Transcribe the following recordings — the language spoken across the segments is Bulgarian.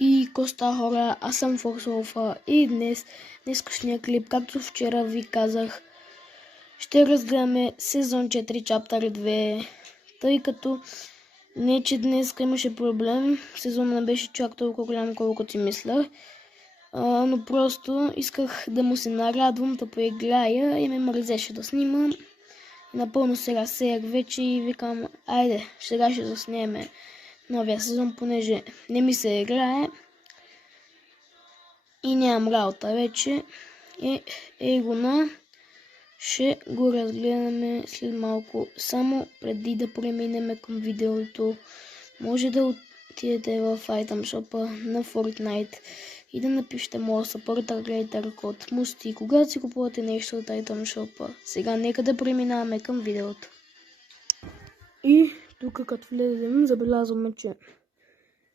И коста хора, аз съм Форсолфа и днескашния клип, както вчера ви казах, ще разгледаме сезон 4, чаптър 2, тъй като не, че днес имаше проблем, сезон не беше чак толкова голям, колкото си мислях, но просто исках да му се нарадвам, да поиграя и ме мързеше да снимам. Напълно се разсеях вече и викам, айде, сега ще заснеме новия сезон, понеже не ми се играе и нямам работа вече. Ще го разгледаме след малко. Само преди да преминем към видеото, може да отидете в Item Shop на Fortnite и да напишете моя supporter creator код MUSTI, когато си купувате нещо от Item Shop. Сега нека да преминаваме към видеото. И тук като влезем, забелязваме, че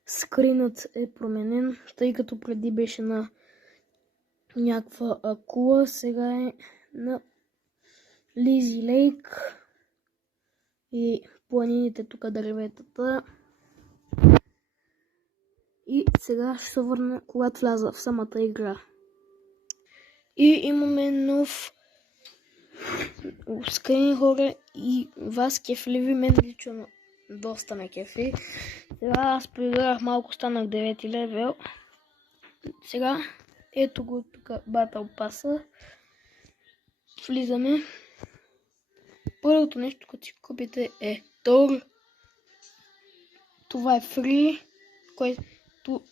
скринът е променен, тъй като преди беше на някаква акула, сега е на Лизи Лейк и планините тук, дърветата. И сега ще се върна, когато вляза в самата игра. И имаме нов скрин, хора, и вас кефли ви, мен лично доста ме кефли. Сега аз поиграх малко, станах 9 левел. Сега ето го тук Battle Pass. Влизаме. Първото нещо, като си купите е Тор. Това е фри, което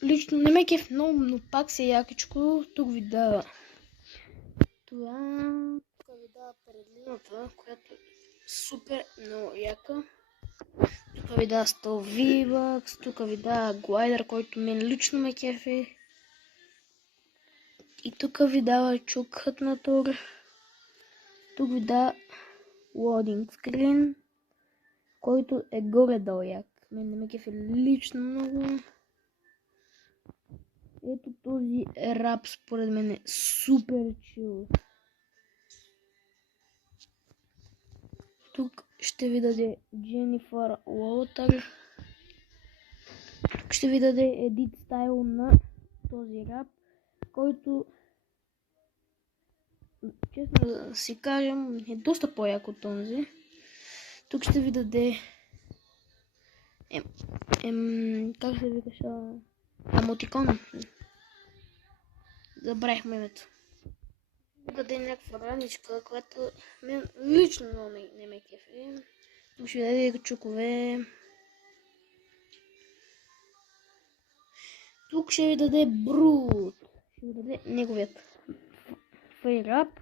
лично не ме кеф много, но пак си е якичко. Тук ви дава това. Тук ви дава предлината, която е супер много яка. Тук ви дава 100 V-Bucks, тук ви дава глайдер, който мен лично ме кефи. И тук ви дава чукът на Тор. Тук ви дава loading screen, който е горе-долу як. Мен не ме кефи лично много. Ето този рап според мен е супер чил. Тук ще ви даде Дженифър Уолтър. Тук ще ви даде едит стайл на този рап, който, честно да си кажем, е доста по-як от този. Тук ще ви даде как се викаше, емотикон. Забравихме името. Даде някаква раничка, която мен лично много не ме кефи. Тук ще ви даде чукове. Тук ще ви даде Брут. Ще ви даде неговият фейрап.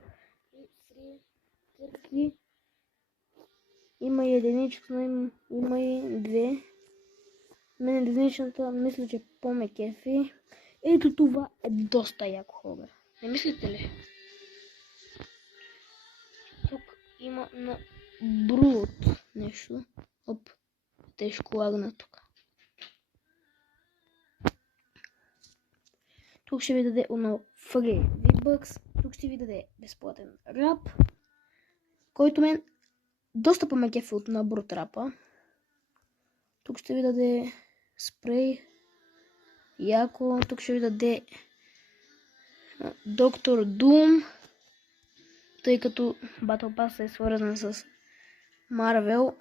Има и единичка, но има и две. Мен единичната мисля, че по-ме кефи. Ето това е доста яко, хора. Не мислите ли? Тук има на Брут нещо. Оп, тежко лагна тук. Тук ще ви даде отново Free V-Bucks. Тук ще ви даде безплатен рап, който мен доста по-ме кефи от на Брут рапа. Тук ще ви даде спрей. Яко. Тук ще ви даде Доктор Дум, тъй като Battle Pass е свързан с Марвел,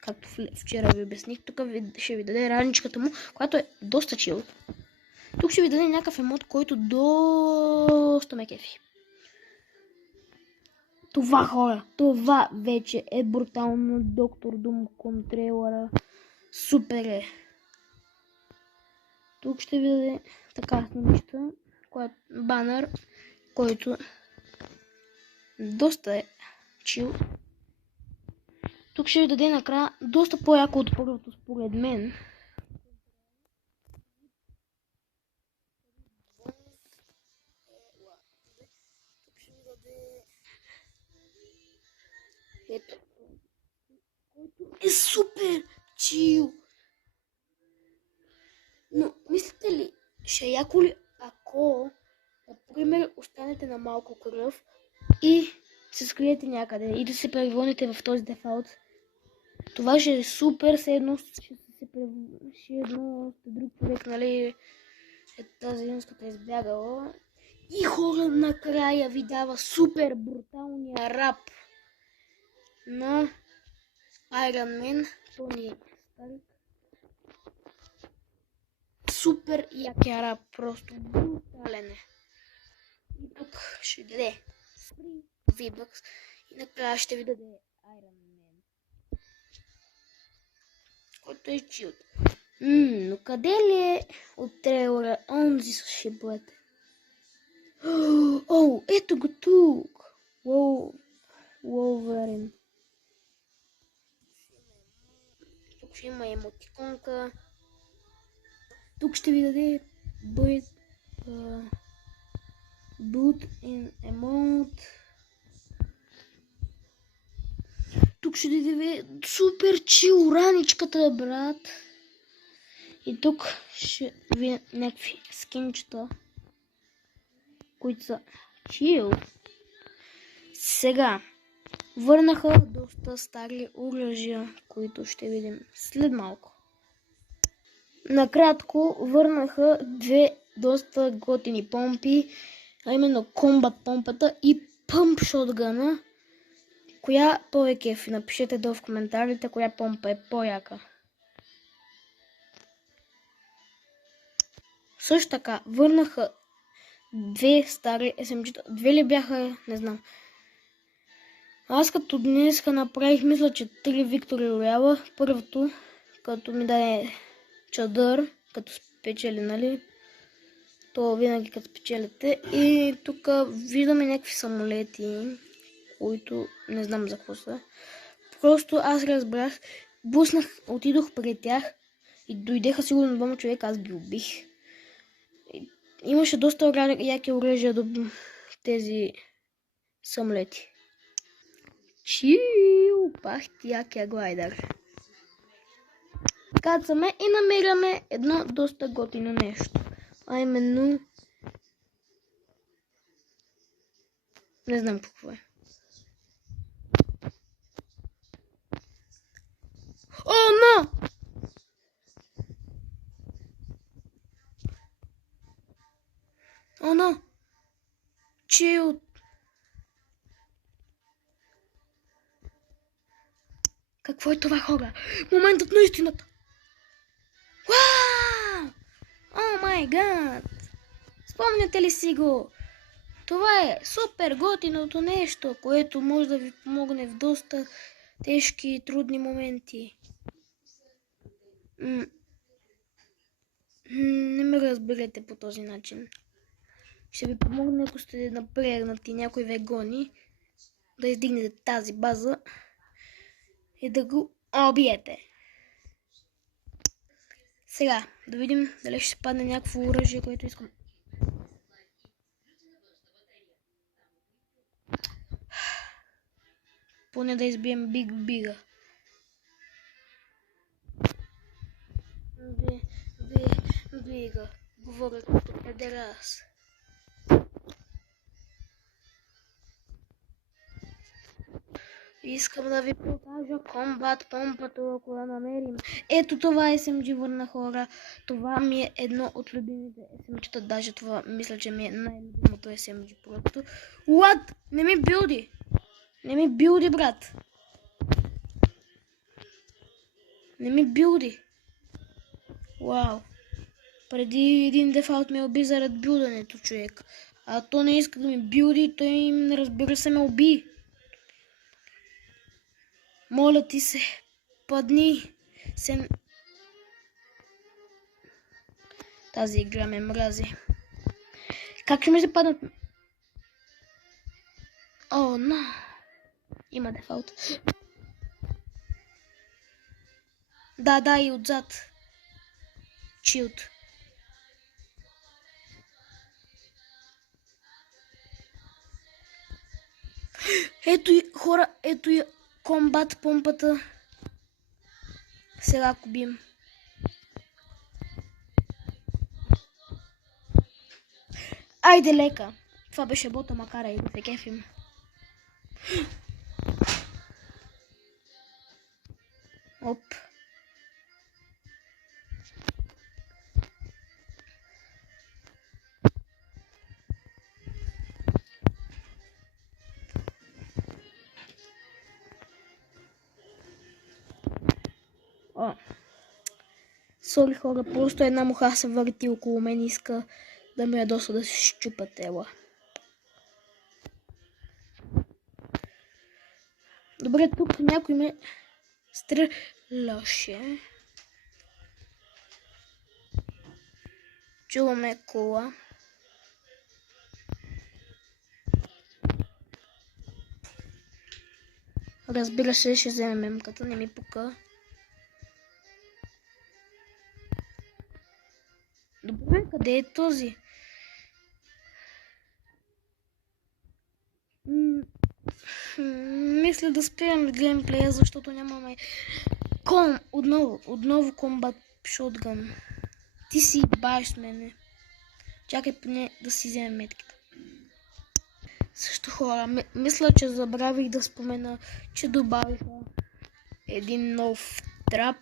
както вчера ви обясних. Тук ще ви даде раничката му, която е доста чил. Тук ще ви даде някакъв емот, който доста ме кефи. Това, хора, това вече е брутално. Доктор Дум контролера. Супер е. Тук ще ви даде така снимичка, банър, който доста е чил. Тук ще ви даде накрая доста по-яко от първото според мен. Тук ще ви даде ето, който е супер чил. Но мислите ли, ще е яко ли, ако, например, останете на малко кръв и се скриете някъде и да се превърнете в този дефолт? Това ще е супер, все едно ще се се превърши едно друг човек, нали? Тази женската е избягала. И хора накрая ви дава супер бруталния рап на Iron Man, Тони Старк. Супер якия рап, просто брутален е. И тук ще даде V-Bucks и накрая ще ви даде Iron Man, който е чилд. Но къде ли е от трейлера онзи с шиблата? О, ето го тук! Wolverine. Тук ще има емотиконка. Тук ще ви даде Boot in Emote. Тук ще даде супер чил раничката, брат. И тук ще ви някакви скинчета, които са чил. Сега върнаха доста стари оръжия, които ще видим след малко. Накратко върнаха две доста готини помпи, а именно комбат помпата и пъмп шотгана. Коя по-екефи? Напишете долу в коментарите коя помпа е по-яка. Също така върнаха две стари SMG-та. Две ли бяха? Не знам. Аз като днес направих, мисля, че 3 Victory Royale. Първото, като ми даде чадър, като спечели, нали? То винаги като спечелите. И тук виждаме някакви самолети, които не знам за какво са. Просто аз разбрах, отидох пред тях и дойдеха сигурно двама човека, аз ги убих. Имаше доста яки оръжия до тези самолети. Чиу, пах ти якия глайдър. Кацаме и намираме едно доста готино нещо. А именно... не знам какво е. О, но! О, но! Чил! Какво е това, хора? Моментът на истината! Вау! О май гад! Спомняте ли си го? Това е супер готиното нещо, което може да ви помогне в доста тежки и трудни моменти. Не ме разберете по този начин. Ще ви помогне, ако сте напрегнати някои вегони, да издигнете тази база и да го убиете. Сега, да видим дали ще се падне някакво оръжие, което искам. Поне да избием бига. Бига. Говоря като педерас. Искам да ви покажа комбат помпата, ако я намерим. Ето това SMG, върна, хора. Това ми е едно от любимите SMG-та. Даже това мисля, че ми е най-любимото SMG просто. What? Не ми билди! Не ми билди, брат! Не ми билди! Вау! Преди един дефалт ме уби заради билдането, човек. А то не иска да ми билди, той им, разбира се, ме уби. Моля ти се, падни. Тази игра ме мрази. Как ще ми се паднат? О, но. Има дефалт. Да, и отзад. Чилд. Ето и, хора, ето и комбат помпата. Сега ако бием. Айде лека. Това беше бота, макар и да се кефим. Оп. Сори хора, просто една муха се върти около мен и иска да ме ядоса да си щупа тела. Добре, тук някой ме стреляше. Чуваме кола. Разбира се, ще вземем мемката, не ми пука. Добре, къде е този? Мисля да спирам геймплея, защото нямаме отново комбат шотган. Ти си баеш с мене. Чакай поне да си вземем метките. Също хора, мисля, че забравих да спомена, че добавиха един нов трап.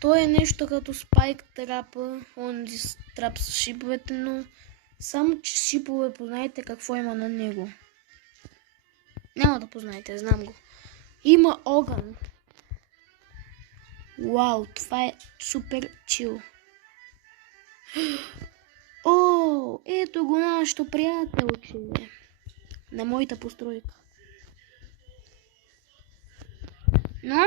Той е нещо като спайк трапа, онзи трап с шиповете, но само че шипове познаете какво има на него. Няма да познаете, знам го. Има огън. Вау, това е супер чил. О, ето го нашето приятелче на моята постройка. Но?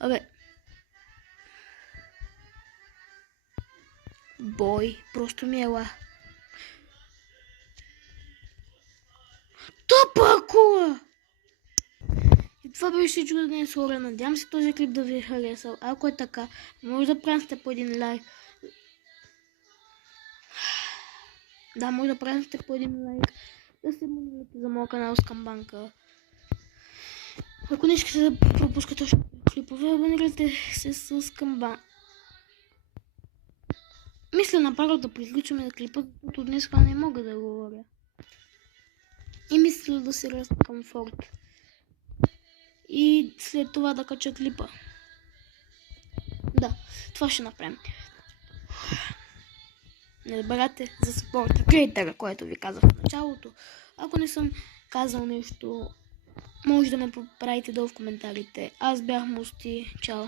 Абе. Бой, просто ми ела. Топа кула! И това беше всичко за днес, хора. Надявам се този клип да ви е харесал. Ако е така, може да пръснете по един лайк. Да, може да пръснете по един лайк. Да се абонирате за моя канал Скамбанка. Ако не искате да пропускате още клипове, абонирайте се с Скамбанка. Мисля направо да приключваме клипа, защото днес не мога да говоря. И мисля да се разкам форт. И след това да кача клипа. Да, това ще направим. Не забравяйте за спорта креатора, което ви казах в началото. Ако не съм казал нещо, може да ме поправите долу в коментарите. Аз бях Мусти. Чао!